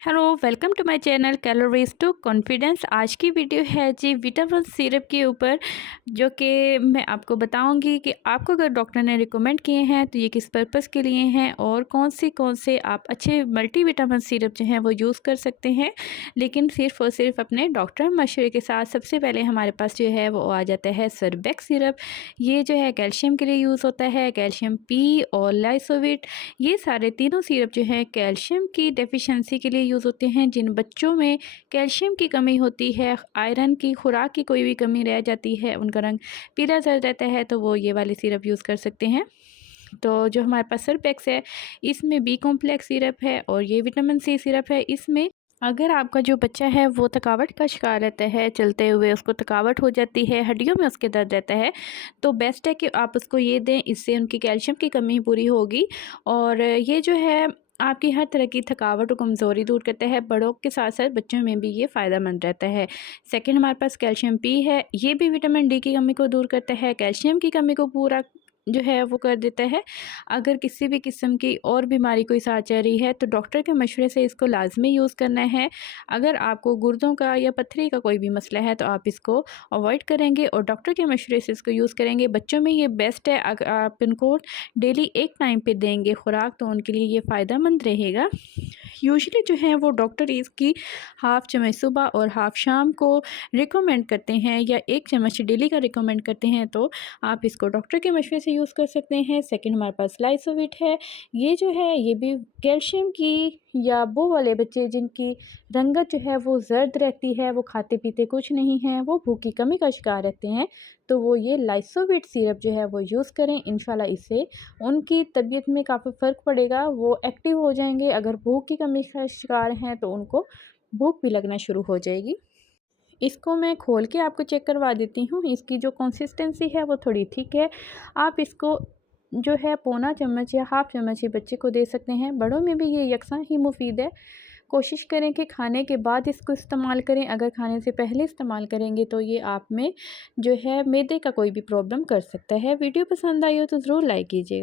Hello, welcome to my channel calories to confidence. आज की video है जी विटामिन सिरप के ऊपर, जो कि मैं आपको बताऊंगी कि आपको अगर डॉक्टर ने रिकमेंड किए हैं तो ये किस पर्पस के लिए हैं और कौन से आप अच्छे मल्टी विटामिन सिरप जो हैं वो यूज़ कर सकते हैं, लेकिन सिर्फ और सिर्फ अपने डॉक्टर मशवरे के साथ। सबसे पहले हमारे पास जो है वो आ जाता है सरबैक्स सिरप। ये जो है कैल्शियम के लिए यूज़ होता है, कैल्शियम पी और लाइसोविट। ये सारे तीनों सिरप जो है कैल्शियम की डेफिशिएंसी के लिए यूज़ होते हैं। जिन बच्चों में कैल्शियम की कमी होती है, आयरन की खुराक की कोई भी कमी रह जाती है, उनका रंग पीला चल रहता है, तो वो ये वाली सिरप यूज़ कर सकते हैं। तो जो हमारे पास सरबैक्स है, इसमें बी कॉम्प्लेक्स सिरप है और ये विटामिन सी सिरप है। इसमें अगर आपका जो बच्चा है वो थकावट का शिकार रहता है, चलते हुए उसको थकावट हो जाती है, हड्डियों में उसके दर्द रहता है, तो बेस्ट है कि आप उसको ये दें। इससे उनकी कैल्शियम की कमी पूरी होगी और ये जो है आपकी हर तरह की थकावट और कमज़ोरी दूर करता है। बड़ों के साथ साथ बच्चों में भी ये फ़ायदेमंद रहता है। सेकंड, हमारे पास कैल्शियम पी है। ये भी विटामिन डी की कमी को दूर करता है, कैल्शियम की कमी को पूरा जो है वो कर देता है। अगर किसी भी किस्म की और बीमारी कोई साथ जा रही है तो डॉक्टर के मशवरे से इसको लाजमी यूज़ करना है। अगर आपको गुर्दों का या पथरी का कोई भी मसला है तो आप इसको अवॉइड करेंगे और डॉक्टर के मशवरे से इसको यूज़ करेंगे। बच्चों में ये बेस्ट है। अगर आप इनको डेली एक टाइम पे देंगे खुराक तो उनके लिए ये फ़ायदेमंद रहेगा। यूजुअली जो है वो डॉक्टर इसकी हाफ़ चम्मच सुबह और हाफ़ शाम को रिकमेंड करते हैं, या एक चम्मच डेली का रिकमेंड करते हैं, तो आप इसको डॉक्टर के मशवरे से यूज़ कर सकते हैं। सेकंड, हमारे पास लाइसोविट है। ये जो है ये भी कैल्शियम की, या वो वाले बच्चे जिनकी रंगत जो है वो जर्द रहती है, वो खाते पीते कुछ नहीं हैं, वो भूख की कमी का शिकार रहते हैं, तो वो ये लाइसोविट सिरप जो है वो यूज़ करें। इंशाल्लाह इससे उनकी तबीयत में काफ़ी फ़र्क पड़ेगा, वो एक्टिव हो जाएंगे। अगर भूख की कमी का शिकार हैं तो उनको भूख भी लगना शुरू हो जाएगी। इसको मैं खोल के आपको चेक करवा देती हूँ। इसकी जो कंसिस्टेंसी है वो थोड़ी थिक है। आप इसको जो है पौना चम्मच या हाफ़ चम्मच ही बच्चे को दे सकते हैं। बड़ों में भी ये यकसां ही मुफीद है। कोशिश करें कि खाने के बाद इसको इस्तेमाल करें। अगर खाने से पहले इस्तेमाल करेंगे तो ये आप में जो है मैदे का कोई भी प्रॉब्लम कर सकता है। वीडियो पसंद आई हो तो ज़रूर लाइक कीजिएगा।